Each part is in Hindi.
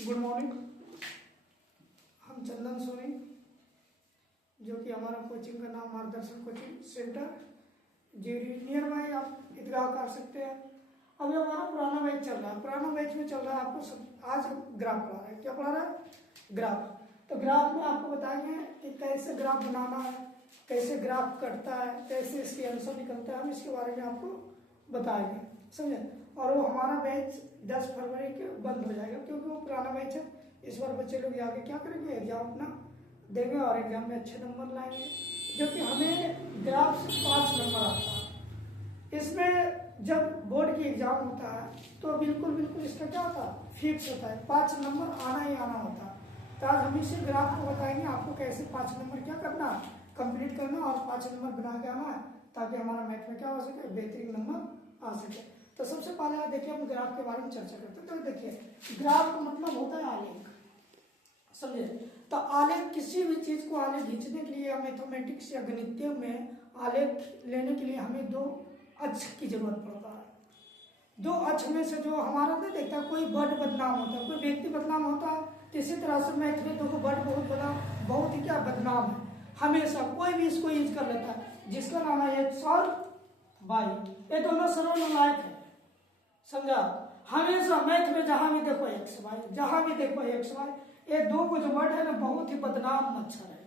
Good morning. हम चंदन सोनी, जो कि हमारा कोचिंग का नाम मार्गदर्शन coaching centre JD near by आप ईदगाह कर सकते हैं। अभी हमारा पुराना बैच चल रहा है। पुराना बैच में चल रहा है आपको आज हम ग्राफ पढ़ा रहे हैं। क्या पढ़ा रहे हैं? ग्राफ। तो ग्राफ में आपको बताएंगे कि कैसे ग्राफ बनाना है, कैसे ग्राफ कटता है, कैसे इसके आंसर निकलता है। हम इसके बारे में आपको बताएंगे, समझे। और वो हमारा बैच 10 फरवरी के बंद हो जाएगा, क्योंकि वो पुराना बैच है। इस बार बच्चे लोग आगे क्या करेंगे, एग्जाम अपना देंगे और एग्जाम में अच्छे नंबर लाएंगे, जो कि हमें ग्राफ से 5 नंबर आता है। इसमें जब बोर्ड की एग्जाम होता है तो बिल्कुल इसका क्या होता है, फिक्स होता है, 5 नंबर आना ही आना होता है। तो आज हम इसी ग्राफ को बताएंगे आपको कैसे 5 नंबर क्या करना, कंप्लीट करना और 5 नंबर बना के आना है, ताकि हमारा मैथ में क्या हो सके, बेहतरीन नंबर आ सके। तो सबसे पहले देखिए हम ग्राफ के बारे में चर्चा करते हैं। तो देखिए ग्राफ का मतलब होता है आलेख, समझे। तो आलेख, किसी भी चीज को आलेख खींचने के लिए मैथमेटिक्स या गणितीय में आलेख लेने के लिए हमें 2 अक्ष की जरूरत पड़ता है। 2 अक्ष में से जो हमारा नहीं देखता, कोई वर्ड बदनाम होता है, कोई व्यक्ति बदनाम होता है, इसी तरह से मैथ में 2 वर्ड बहुत ही क्या बदनाम है। हमेशा कोई भी इसको यूज कर लेता है, जिसका नाम है एक्स और वाई। ये दोनों सर्वनालायक है, समझा। हमेशा मैथ में जहां भी देखो एक्स वाई, जहां भी देखो एक्स वाई, ये 2 को जो वर्ड है ना, बहुत ही बदनाम अक्षर है।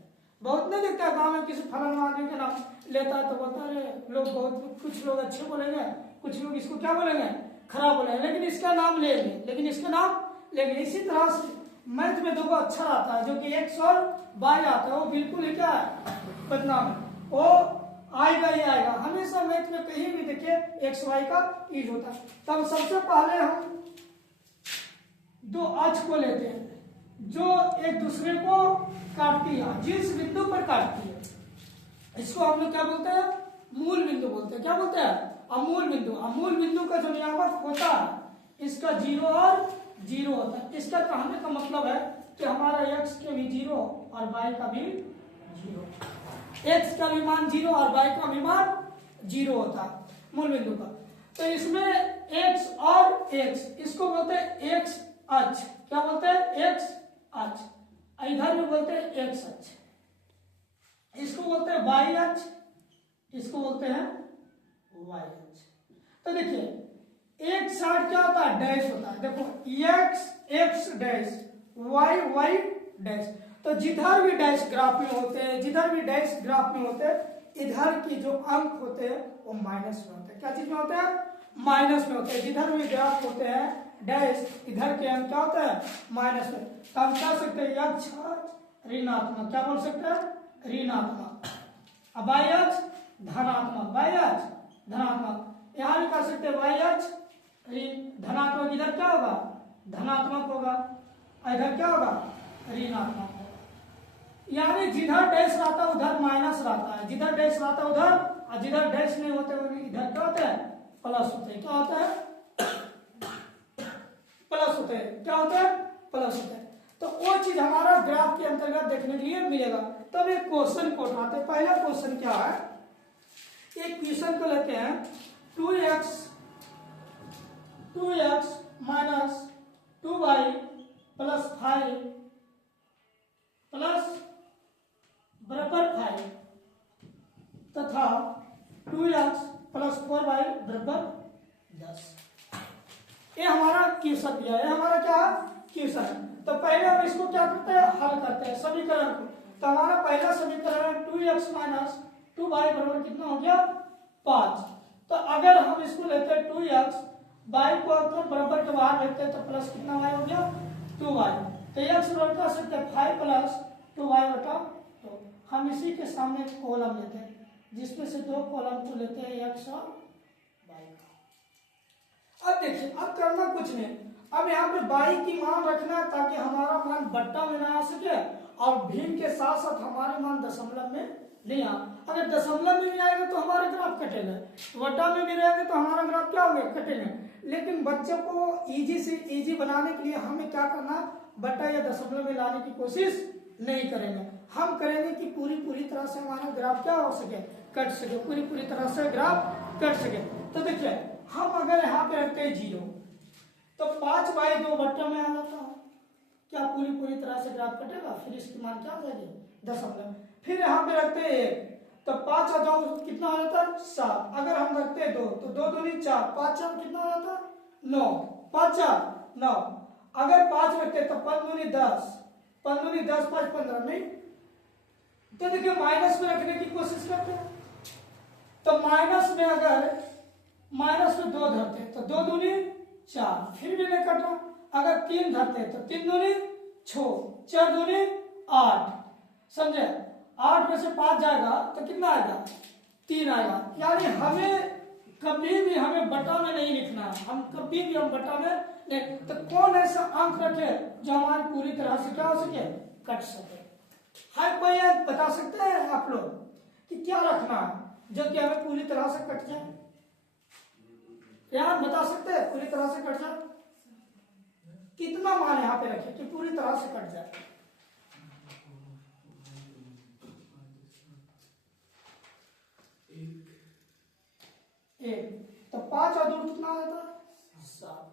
बहुत नहीं दिखता गांव में किसी फलाना आदमी का नाम लेता है तो बोलता है लोग, बहुत कुछ लोग अच्छे बोलेंगे, कुछ लोग इसको क्या बोलेंगे, खराब बोलेंगे, लेकिन इसका नाम लेंगे, इसी तरह से मैथ में 2 अक्षर आता है, जो कि एक्स और वाई आता है, वो बिल्कुल ही क्या है, बदनाम है। वो आएगा ही आएगा, हमेशा मैथ में कहीं भी देखिए एक्स वाई का यूज होता है। तब सबसे पहले हम 2 अक्ष को लेते हैं जो एक दूसरे को काटती है, जिस बिंदु पर काटती है, इसको हम लोग क्या बोलते हैं, मूल बिंदु बोलते हैं। क्या बोलते हैं? अमूल बिंदु। अमूल बिंदु का जो नियामक होता है, इसका 0 और 0 होता है। इसका कहने का मतलब है कि हमारा x के भी 0 और y का भी 0, x का भी मान 0 और y का भी मान 0 होता है मूल बिंदु का। तो इसमें x और x, इसको बोलते हैं x अक्ष। क्या बोलते हैं? x अक्ष। इधर भी बोलते हैं x अक्ष, इसको बोलते हैं y अक्ष, इसको बोलते हैं y अक्ष। तो देखिए एक साइड क्या होता है, डैश होता है। देखो x डैश, y डैश। तो जिधर भी डैश ग्राफ में होते हैं, इधर की जो अंक होते हैं वो माइनस में होते हैं। क्या चीज में होते हैं? माइनस में होते हैं। जिधर भी ग्राफ होते हैं डैश, इधर के अंक क्या होते हैं, माइनस में। तो हम कह सकते हैं अक्ष ऋणात्मक। क्या बोल सकते हैं? ऋणात्मक। अब y अक्ष धनात्मक, यहाँ भी कह सकते हैं y अक्ष धनात्मक। इधर क्या होगा, धनात्मक होगा, इधर क्या होगा, ऋणात्मक होगा। यानी जिधर डैश रहता है उधर माइनस रहता है, जिधर डैश रहता है उधर, और जिधर डैश नहीं होते इधर क्या होता है, प्लस होते हैं। क्या होता है? प्लस होते हैं। क्या होता है? प्लस होते हैं। तो वो चीज हमारा ग्राफ के अंतर्गत देखने के लिए मिलेगा। तब एक क्वेश्चन को उठाते हैं। पहला क्वेश्चन क्या है, एक क्वेश्चन को लेते हैं 2x minus 2y plus 5 plus बराबर 5 तथा 2x प्लस 4y बराबर 10। ये हमारा क्वेश्चन दिया है, हमारा क्या क्वेश्चन। तो पहले हम इसको क्या करते हैं, हल करते हैं समीकरण को। तो हमारा पहला समीकरण है 2x माइनस 2y बराबर कितना हो गया, 5। तो अगर हम इसको लेते हैं 2x, y को अगर बराबर के बाहर लेते हैं तो प्लस कितना y हो गया, 2y। तो x बराबर कर सकते हैं 5 प्लस 2y बटा 2। हम इसी के सामने कॉलम लेते हैं, जिसमें से 2 कॉलम को लेते हैं x और y का। अब देखिए, अब करना कुछ नहीं, अब यहाँ पे y की मान रखना है, ताकि हमारा मान बट्टा में ना आ सके और भिन्न के साथ साथ हमारे मान दशमलव में नहीं आ। अगर दशमलव में भी आएगा तो हमारा ग्राफ कटेगा, बट्टा में भी रहेगा तो हमारा ग्राफ क्या होगा, कटेगा। लेकिन बच्चे को इजी से इजी बनाने के लिए हमें क्या करना, बट्टा या दशमलव में लाने की कोशिश नहीं करेंगे। हम करेंगे कि पूरी तरह से हमारा ग्राफ क्या हो सके, कट सके, पूरी तरह से ग्राफ कट सके। तो देखिए हम अगर यहाँ पे रखते हैं 0, तो 5/2 बट्टा में आ जाता है, क्या पूरी तरह से ग्राफ कटेगा, फिर इसकी मान क्या आ जाएगी दशमलव। फिर यहाँ पे रखते हैं 1, तो 5 और 2 कितना हो जाता है 7। अगर हम रखते हैं 2 तो 2 दूनी 4, 5 4 कितना हो जाता है 9, 5 4 9। अगर 5 रखते हैं तो 5 दूनी 10, 5 दूनी 10 5 15 नहीं। तो देखिए माइनस में रखने की कोशिश करते हैं, तो माइनस में अगर माइनस में 2 धरते हैं तो 2 दूनी 4, फिर भी नहीं कट रहा। अगर 3 धरते हैं तो 3 दूनी 6, 4 दूनी 8, समझे। 8 में से 5 जाएगा तो कितना आएगा 3 आएगा। यानी हमें कभी भी हमें बटा में नहीं लिखना, हम कभी भी हम बटा में नहीं। तो कौन ऐसा अंक रखे जो हमारी पूरी तरह से क्या हो सके कट सके। हर कोई बता सकते हैं आप लोग कि क्या रखना है जो कि हमें पूरी तरह से कट जाए, यार बता सकते हैं पूरी तरह से कट जाए। कितना मान यहाँ पे रखे कि पूरी तरह से कट जाए। एक, तो 5 और 2 कितना आ जाता है 7,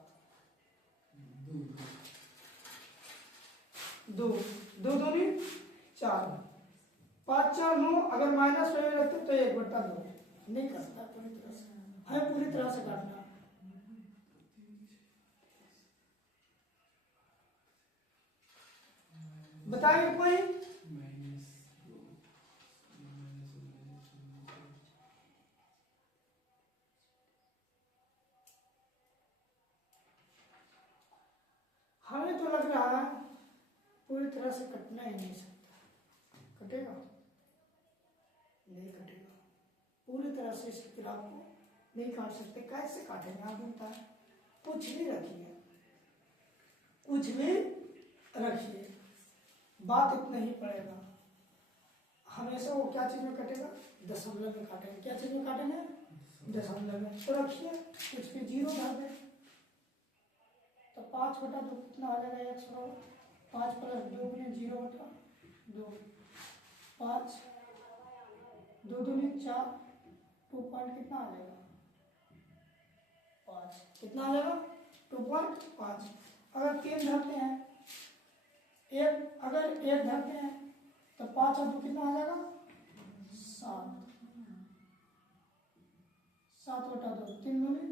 2 2 दूनी 4, 5 4 9। अगर माइनस में रखते तो 1/2 नहीं करता पूरी तरह से, हमें पूरी तरह से काटना। बताइए कोई। हमें तो लग रहा है पूरी तरह से कटना ही नहीं सकता। कटेगा नहीं कटेगा, पूरी तरह से इस ग्राफ को नहीं काट सकते। कैसे काटेंगे आप बताएं। कुछ भी रखिए, कुछ भी रखिए, बात इतना ही पड़ेगा। हमेशा वो क्या चीज में कटेगा दशमलव में काटेंगे। क्या चीज में काटेंगे दशमलव में। तो रखिए कुछ भी 0 भर दें तो 5/2 कितना आ जाएगा x बराबर 5 + 2 गुने 0/2, 5 2 दूनी 4, 2 पॉइंट कितना आ जाएगा 5, कितना आ जाएगा 2.5। अगर 3 धरते हैं अगर 1 धरते हैं तो 5 और 2 कितना आ जाएगा 7, 7/2, 3 दूनी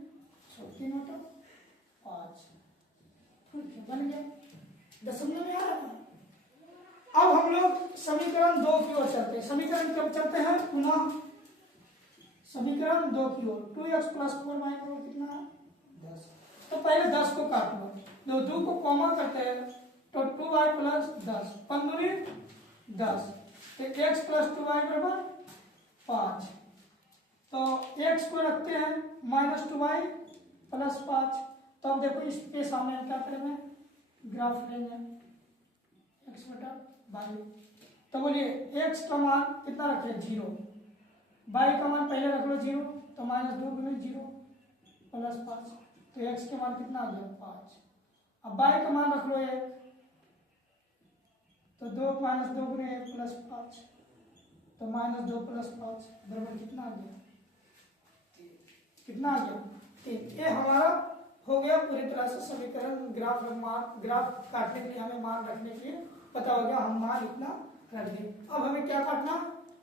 6, 3/5 बन गया दशमलव में आ रहा है। अब हम लोग समीकरण 2 की ओर चलते हैं। समीकरण कब चलते हैं पुनः समीकरण 2 की ओर। 2x + 4y कितना है 10। तो पहले 10 को काट लो, 2 को कॉमन करते हैं तो 2y + 10, 5 दूनी 10, तो x + 2y = 5। तो x को रखते हैं -2y + 5। तो अब देखो इसके सामने हम क्या करेंगे ग्राफ लेंगे x/y। तो बोलिए x का मान कितना रखें 0, y का मान पहले रख लो 0, तो -2 गुने 0 + 5, तो x के मान कितना आ गया 5। अब y का मान रख लो 1, तो 2 -2 गुने 1 + 5, तो -2 + 5 बराबर कितना आ गया 3। कितना आ गया 3। ये हमारा हो गया पूरी तरह से समीकरण। ग्राफ काटने के लिए हमें मान रखने के लिए पता हो गया, हम मान इतना रख देंगे। अब हमें क्या काटना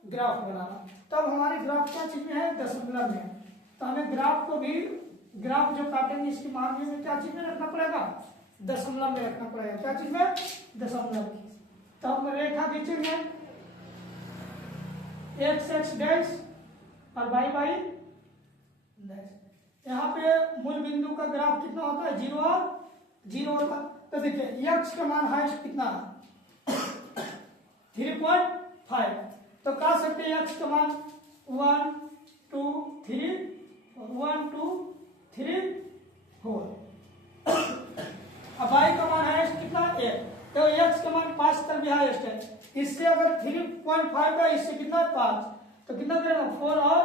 ग्राफ बनाना। तब हमारी ग्राफ क्या चीज में है दशमलव में। तो हमें ग्राफ को भी ग्राफ जो काटेंगे इसकी मान भी क्या चीज में रखना पड़ेगा दशमलव में रखना पड़ेगा। क्या चीज में दशमलव। तो हम रेखा खींचेंगे x डैश और y डैश। यहाँ पे मूल बिंदु का ग्राफ कितना होता है 0 और 0 होता है। तो देखिए x का मान हाइस्ट कितना 3.5। तो कह सकते हैं x का मान 1 2 3 1 2 3 4। अब y का मान हाइस्ट कितना 1, तो x का मान 5 तक भी हाइस्ट है। इससे अगर 3.5 का इससे कितना 5, तो कितना करेगा 4 और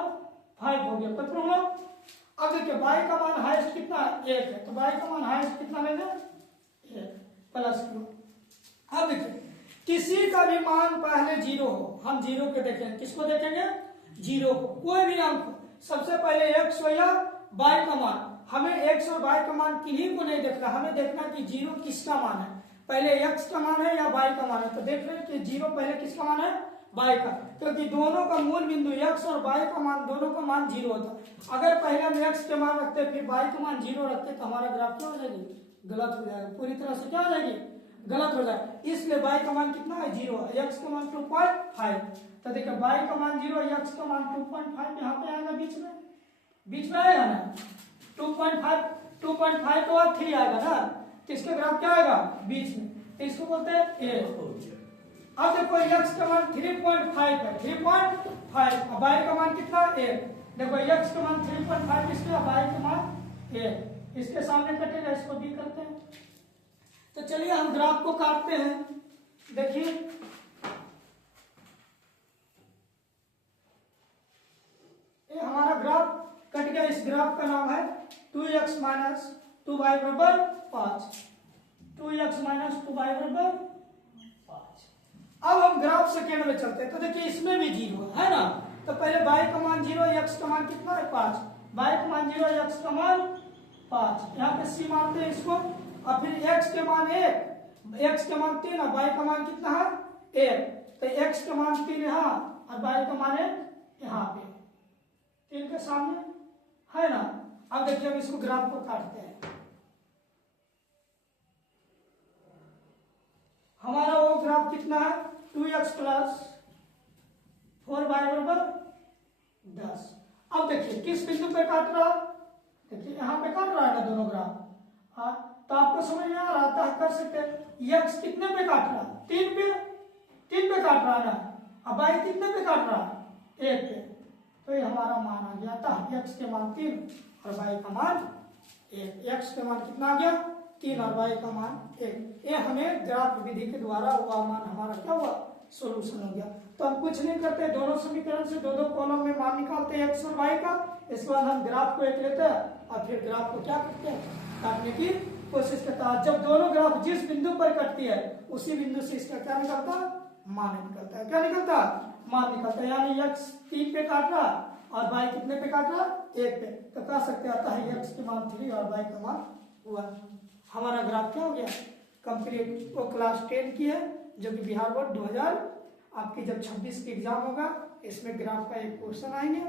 5 हो गया। पता हम लोग। अब देखिए y का मान हाईएस्ट कितना 1 है, तो y का मान हाईएस्ट कितना लेंगे 1 प्लस q। अब देखिए किसी का भी मान पहले 0 हो, हम 0 को देखेंगे। किसको देखेंगे 0 को। कोई भी अंक हो, सबसे पहले x हो या y का मान। हमें x और y का मान किन्हीं को नहीं देखना, हमें देखना कि 0 किसका मान है। पहले x का मान है या y का मान है, तो देख रहे हैं कि 0 पहले किसका मान है, y का, क्योंकि दोनों का मूल बिंदु x और y का मान दोनों का मान 0 होता। अगर पहले हम x के मान रखते फिर y का मान 0 रखते तो हमारा ग्राफ क्या हो जाएगी, गलत हो जाएगा, पूरी तरह से क्या हो जाएगी, गलत हो जाएगा। इसलिए y का मान कितना है, 0, x का मान 2.5, तो देखिए y का मान 0, x का मान 2.5 यहाँ पे आएगा, बीच में आएगा ना, 2.5 तो 3 आएगा ना, तो इसका ग्राफ क्या आएगा, बीच में, तो इसको बोलते हैं a। अब देखो x का मान 3.5 है, 3.5, अब y का मान कितना, 1, देखो x का मान 3.5, इसके y का मान 1, इसके सामने कटेगा, इसको b करते हैं। तो चलिए हम ग्राफ को काटते हैं, देखिए ये हमारा ग्राफ कट गया। इस ग्राफ का नाम है 2x माइनस 2y बराबर 5, 2x माइनस 2y बराबर 5। अब हम ग्राफ सेकेंड में चलते हैं, तो देखिए इसमें भी 0 है ना, तो पहले y का मान 0, x का मान कितना है 5, y का मान 0, x का मान 5, यहाँ पे c मानते हैं इसको, और फिर x के मान 1, x का मान 3 और y का मान कितना है 1, तो x का मान 3 यहाँ और y का मान 1 यहाँ पे, 3 के सामने है ना। अब देखिए हम इसको ग्राफ को काटते हैं, हमारा वो ग्राफ कितना है 2x प्लस 4y बराबर 10। अब देखिए किस बिंदु पे काट रहा, देखिए यहाँ पे काट रहा है ना दोनों ग्राफ, हाँ, तो आपको समझ में आ रहा था, कर सकते हैं। x कितने पे काट रहा, 3 पे काट रहा है ना, अब y कितने पे काट रहा, 1 पे, तो ये हमारा मान आ गया था, x के मान 3 और y का मान 1, x के मान कितना आ गया 3 और y का मान 1। ये हमें ग्राफ विधि के द्वारा हुआ मान हमारा क्या हुआ, सोल्यूशन हो गया। तो हम कुछ नहीं करते, दोनों समीकरण से दो कॉलम में मान निकालते हैं x और y का, इसके बाद हम ग्राफ को एक लेते हैं और फिर ग्राफ को क्या करते हैं, काटने की कोशिश करता है। जब दोनों ग्राफ जिस बिंदु पर कटती है उसी बिंदु से इसका क्या निकलता, मान निकलता है, क्या निकलता, मान निकलता है। यानी x 3 पे काट रहा और y कितने पे काट रहा, 1 पे, तो कह सकते आता है x के मान 3 और y का मान 1। हमारा ग्राफ क्या हो गया, कंप्लीट। वो क्लास 10 की है, जो कि बिहार बोर्ड 2000 आपकी जब 26 की एग्जाम होगा, इसमें ग्राफ का एक क्वेश्चन आएंगे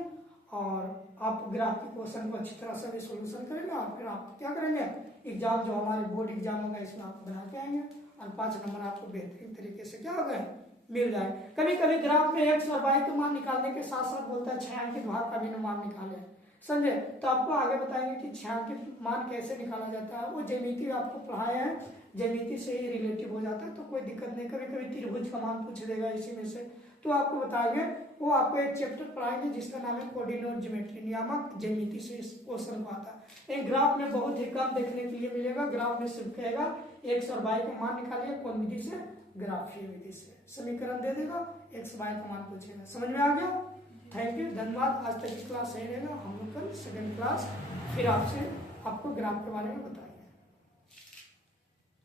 और आप ग्राफ के क्वेश्चन को अच्छी तरह से भी सोल्यूशन करेंगे और फिर आप क्या करेंगे, एग्जाम जो हमारे बोर्ड एग्जाम होगा इसमें आप बना के आएंगे और 5 नंबर आपको बेहतरीन तरीके से क्या हो गए, मिल जाए। कभी कभी ग्राफ में x और y के मान निकालने के साथ साथ बोलता है छायांकित भाग का भी मान निकाले, समझे। तो आपको आगे बताएंगे कि छायांकित मान कैसे निकाला जाता है। वो ज्यामिति आपको पढ़ाया है, ज्यामिति से ही रिलेटिव हो जाता है, तो कोई दिक्कत नहीं। कभी कभी त्रिभुज का मान पूछ देगा इसी में से, तो आपको बताएंगे। वो आपको एक चैप्टर पढ़ाएंगे जिसका नाम है कोऑर्डिनेट ज्योमेट्री, नियामक ज्यामिति से इस क्वेश्चन को आता है। एक ग्राफ में बहुत ही कम देखने के लिए मिलेगा। ग्राफ में सिर्फ कहेगा x और y का मान निकालिए, कौन विधि से, ग्राफीय विधि से। समीकरण दे देगा, x y का मान पूछेगा। समझ में आ गया, थैंक यू, धन्यवाद। आज तक की क्लास सही रहेगा, हम लोग कल सेकंड क्लास फिर आपको ग्राफ के बारे में बताएंगे।